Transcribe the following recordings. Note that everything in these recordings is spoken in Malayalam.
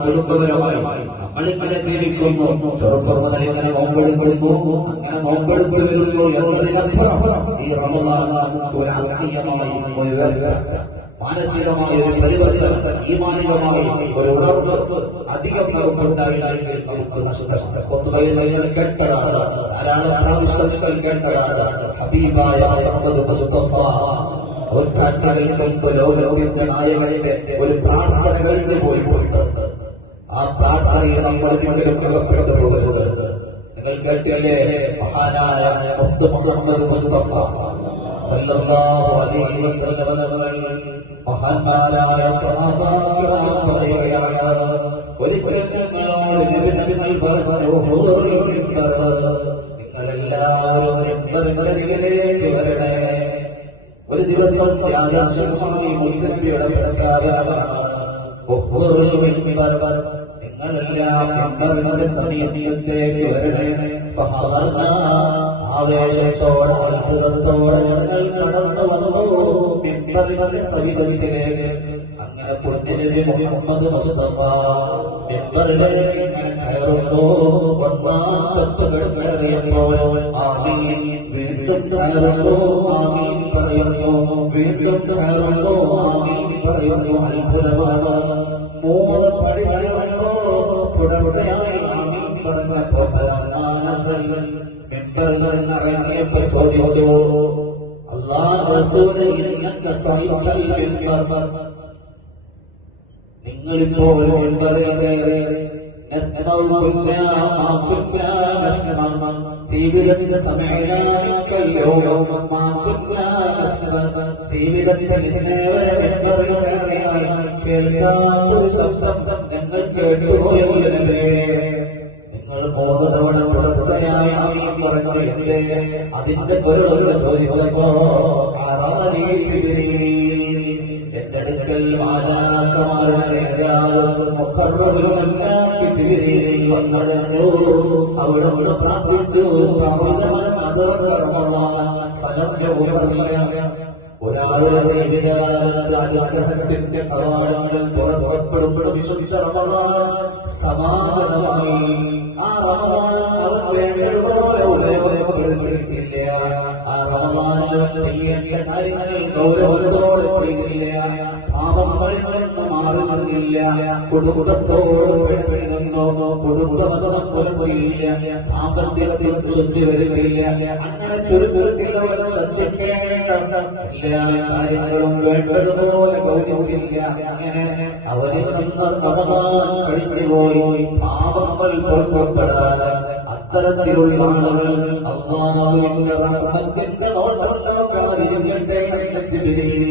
കുടുംബപരമായി നമ്മളിങ്ങനെ ജീവിക്കുന്നു. ചെറുപ്പം മുതൽ ഇങ്ങനെ നോമ്പെടുക്കുന്നു. അങ്ങനെ നോമ്പെടുപ്പ് വരുന്നു എന്നതിനപ്പുറം ഈ റമദാൻ നമുക്ക് ഒരു ആത്മീയമായി ഒരു ഉയർച്ച, മാനസികമായ ഒരു പരിവർത്തനം, ഈമാനികമായി ഒരു ഉണർവ് അധികം നമുക്കുണ്ടായില്ലെങ്കിൽ നമുക്ക് നഷ്ടമാണ്. ഖുത്ബയിൽ കേട്ടതാണ്, ധാരാളം പ്രാവശ്യങ്ങൾ കേട്ടതാണ്. ഹബീബായ മുഹമ്മദ് മുസ്തഫ ഒറ്റ ലോകത്തിന്റെ നായകന്റെ ഒരു പ്രാർത്ഥന കഴിഞ്ഞു പോയിട്ടുണ്ട്. ആ പ്രാർത്ഥനയിൽ നമ്മൾ ഒരിക്കലും അകപ്പെട്ടു പോകരുത്. നിങ്ങൾ കേട്ടില്ലേ, മഹാനായ മുഹമ്മദ് മുസ്തഫ സല്ലല്ലാഹു അലൈഹി വസല്ലം മഹാന്മാരായ സഹാബാക്കളാണ് പറയുകയാണ്, ഒരിക്കലും ഞങ്ങളോട് നബികൾ പറഞ്ഞു, നിങ്ങളെല്ലാവരും വരണേ. ഒരു ദിവസം യാദൃശ്ചികമായി മുത്തനബിയുടെ പ്രഖ്യാപനമാണ്, നിങ്ങളെല്ലാം മെമ്പറുടെ സമീപത്തേക്ക് വരണേ. ആവേശത്തോടെ അത്ഭുതത്തോടെ ഞങ്ങൾ കടന്നു വന്നു മെമ്പറുടെ സമീപത്തിലേക്ക്. അങ്ങനെ പൊന്നിനബി മുഹമ്മദ് മുസ്തഫ മെമ്പറിലേക്ക് ഇങ്ങനെ കയറുന്നു. ഒന്നാം സ്റ്റെപ്പുകൾ കയറിയപ്പോൾ ആമീൻ, വീണ്ടും കയറുന്നു, ആമീൻ പറയുന്നു, വീണ്ടും കയറുന്നു, ആമീൻ പറയുന്നു. അത്ഭുതമാണ്. 3 പടി കയറുന്നു, തുടർച്ചയായി ആമീൻ പറഞ്ഞപ്പോൾ മെമ്പറിൽ ഇറങ്ങിയപ്പോൾ ചോദിച്ചു, അല്ലാഹു റസൂലേ ഇന്നക സഹിബൽ മെമ്പർ, നിങ്ങളിപ്പോൾ മെമ്പറിൽ കയറി ജീവിതത്തിന്റെ സമയമാക്കല്ലോ, ജീവിതത്തിൽ ഇന്നേവരെ കേൾക്കാത്തൊരു ശബ്ദം ഞങ്ങൾ കേട്ടുപോയല്ലേ. നിങ്ങൾ 3 തവണ തുടർച്ചയായി ആമീൻ പറഞ്ഞില്ലേ? അതിന്റെ പൊരുളൊന്ന് ചോദിച്ചപ്പോ എന്റെ അടുക്കൽ മാലാഖമാരുടെ നേതാവ് മുഖർറബുലുമല്ലാഹി ജിബ്രീൽ വന്നടഞ്ഞു. അവിടെ പ്രാർത്ഥിച്ചു, ഒരാളുടെ ജീവിതകാലത്ത് അനുഗ്രഹത്തിന്റെ കവാടങ്ങൾ തുറക്കപ്പെടുമ്പോഴും വിശുദ്ധ റമദാൻ സമാഗതമായി. ആ റമദാൻ അവർ വേണ്ടതുപോലെ ഉപയോഗപ്പെടുത്തിയിട്ടില്ല. ആ റമദാൻ അവർ ചെയ്യേണ്ട കാര്യങ്ങൾ ഗൗരവത്തോടെ ചെയ്തില്ല. പാപങ്ങളിൽ നിന്ന് മാറി നിന്നില്ല. കുടുംബത്തോട് പിഴപ്പിടുന്നു, കുടുംബബന്ധം പുലർത്തിയില്ല, സാമ്പത്തിക ശുദ്ധി വരുന്നില്ല. അങ്ങനെ ചുരുക്കത്തിലവർ ശ്രദ്ധിക്കേണ്ട എല്ലാ കാര്യങ്ങളും വേണ്ടതുപോലെ ഗൗരവിച്ചില്ല. അങ്ങനെ അവരിൽ നിന്ന് റമദാൻ കഴിഞ്ഞുപോയി. പാപങ്ങൾ പൊറുക്കപ്പെടാതെ അത്തരത്തിലുള്ള ആളുകൾ അല്ലാഹുവിന്റെ റഹ്മത്തിന്റെ നോട്ടത്തിനോക്കാതിരിക്കട്ടെ എന്ന് ജിബ്രീൽ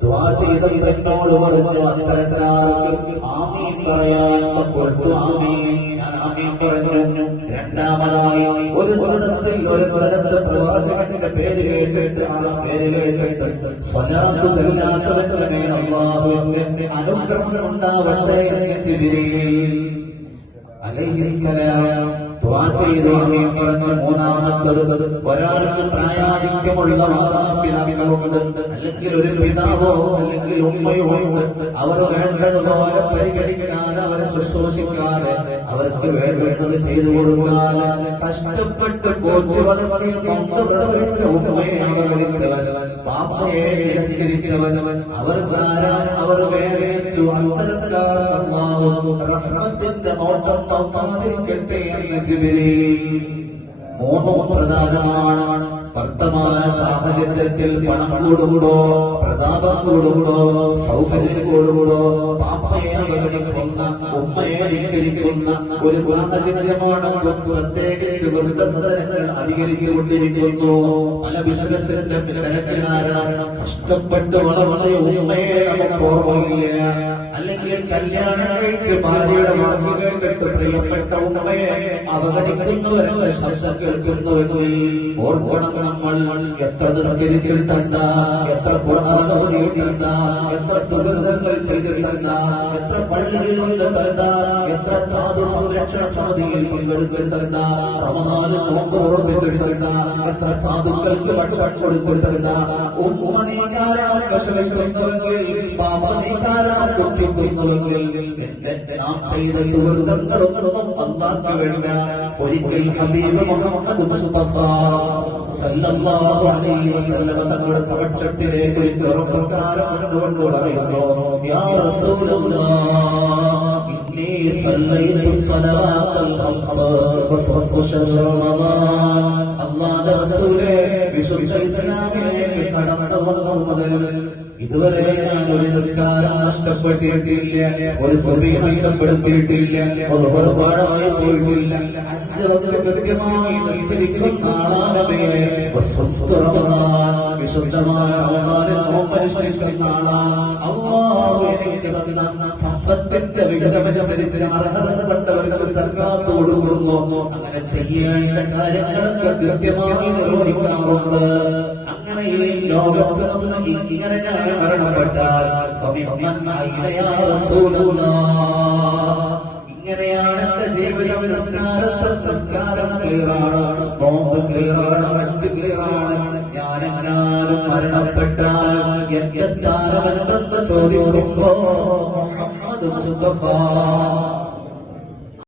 ദുആ ചെയ്തപ്പോൾ എന്നോട് പറഞ്ഞു, അത്തരത്തിലാർക്ക് ആമീൻ പറയാൻ കൊടുത്തു. ആമീൻ, ഞാൻ ആമീൻ പറഞ്ഞു. രണ്ടാമതായി ഒരു സദസ്സിൽ ഒരു സ്ഥലത്ത് പ്രവാചകന്റെ പേര് കേട്ടിട്ട് ആ പേര് കേട്ടിട്ട് സ്വലാത്ത് ചൊല്ലാത്തവന്റെ മേൽ അല്ലാഹുവിന്റെ അനുഗ്രഹം ഉണ്ടാവട്ടെ എന്ന് ജിബ്രീൽ അലൈഹിസ്സലാം ദുആ ചെയ്തു. ആമീൻ പറഞ്ഞു. മൂന്നാമത്തത്, ഒരാൾക്ക് പ്രായാധിക്യമുള്ള മാതാപിതാക്കളുണ്ട്, അല്ലെങ്കിൽ ഒരു പിതാവോ അല്ലെങ്കിൽ ഉമ്മയോ ഉണ്ട്. അവർ വേണ്ടതുപോലെ പരിഗണിക്കാതെ, അവരെ ശുശ്രൂഷിക്കാതെ, അവർക്ക് വേണ്ടത് ചെയ്തു കൊടുക്കാതെ, കഷ്ടപ്പെട്ട് പോറ്റി വളർത്തി നൊന്ത് പ്രസവിച്ച ഉമ്മയെ അവഗണിച്ചവൻ, പാപ്പയെ തിരസ്കരിച്ചവൻ, അവർ വേദനിച്ചു. അത്തരക്കാർക്ക് അല്ലാഹു റഹ്മത്തിന്റെ നോട്ടം നോക്കാതിരിക്കട്ടെ എന്ന് ജിബ്രീൽ. 3 പ്രധാനമാണ്. വർത്തമാന സാഹചര്യത്തിൽ പണം കൂടുകൂടോ, പ്രതാപം കൂടുകൂടോ, സൗകര്യം കൂടുകൂടോ, പാപ്പയെ അവഗണിക്കുന്ന, ഉമ്മയെ ധിക്കരിക്കുന്ന ഒരു സാഹചര്യമാണ് പ്രത്യേകിച്ച് വൃദ്ധസദനങ്ങൾ അധികരിച്ചുകൊണ്ടിരിക്കുന്നു. പല ബിസിനസിന്റെ തിരക്കിലാണ്. കഷ്ടപ്പെട്ട് വളർന്ന ഉമ്മയെ നമുക്ക് ഓർമ്മയില്ല, അല്ലെങ്കിൽ കല്യാണം കഴിച്ച് ഭാര്യയുടെ വാക്കുകൾ കേട്ട് പ്രിയപ്പെട്ട ഉമ്മയെ അവഗണിക്കുന്നവരെന്ന് ശബ്ദം കേൾക്കുന്നുവെങ്കിൽ ഓർക്കണം, നമ്മൾ എത്ര നിസ്കരിച്ചിട്ടുണ്ട്, എത്ര ഖുർആൻ ഓതിയിട്ടുണ്ട്, എത്ര സുഗന്ധങ്ങൾ ചെയ്തിട്ടുണ്ട്, എത്ര പള്ളിയിൽ വന്നിട്ടുണ്ട്, എത്ര സാധു സംരക്ഷണ സമിതിയിൽ പങ്കെടുത്തിട്ടുണ്ട്, റമദാനിൽ നോമ്പ് ഉറപ്പിച്ചിട്ടുണ്ട്, എത്ര സാധുക്കൾക്ക് ഭക്ഷണം കൊടുത്തിട്ടുണ്ട്. ഉമ്മനീകാരാൻ വിഷമിക്കുന്നുവെങ്കിൽ, പാപനീകാരാൻ ദുഃഖിക്കുന്നുവെങ്കിൽ നാം ചെയ്ത സുഹൃത്തുക്കളൊന്നും അല്ലാഹു വേണ്ട. ഒരിക്കൽ ഹബീബ് മുഹമ്മദ് മുസ്തഫ സല്ലല്ലാഹു അലൈഹി വസല്ലം തങ്ങളുടെ സമക്ഷത്തിലേക്ക് ചെറുപ്പക്കാരൻ വന്നുകൊണ്ട് പറയുന്നു, യാ റസൂലല്ലാഹ് ഇന്നി സല്ലൈതു സ്വലാത്തൽ ഖംസ വസഫു ശഹ്റ റമദാൻ. അല്ലാഹുവിന്റെ റസൂലേ, വിശുദ്ധ ഇസ്ലാമിലേക്ക് കടന്നു വന്നത് മുതൽ ഇതുവരെ ഞാൻ ഒരു നിസ്കാരം നഷ്ടപ്പെട്ടിട്ടില്ല, ഒരു സുബഹി നഷ്ടപ്പെടുത്തിയിട്ടില്ല, ഒരു പാഴായി പോയിട്ടില്ല. 5 വക്ത് കൃത്യമായി നിസ്കരിക്കുന്ന ആളാണേ. വിശുദ്ധമായ റമദാനിൽ നോമ്പനുഷ്ഠിക്കുന്ന ആളാണ്. അല്ലാഹു എനിക്ക് തന്ന സമ്പത്തിന്റെ വിഹിതമനുസരിച്ച് അർഹതപ്പെട്ടവർക്ക് സക്കാത്ത് കൊടുക്കുന്നു. അങ്ങനെ ചെയ്യേണ്ട കാര്യങ്ങളൊക്കെ കൃത്യമായി നിർവഹിക്കാറുണ്ട്. അങ്ങനെ ഈ ലോകത്ത് നിന്ന് ഇങ്ങനെ ഞാൻ മരണപ്പെട്ടാൽ ഇങ്ങനെയാണ് എന്റെ ജീവിതം. നിസ്കാരം ക്ലിയറാണ്, നോമ്പ് ക്ലിയറാണ്, ഹജ്ജ് ക്ലിയറാണ്. ഞാനെങ്ങാനും മരണപ്പെട്ടാൽ എന്റെ സ്ഥാനം എന്തെന്ന് ചോദിക്കുമ്പോ മുഹമ്മദ് മുസ്തഫ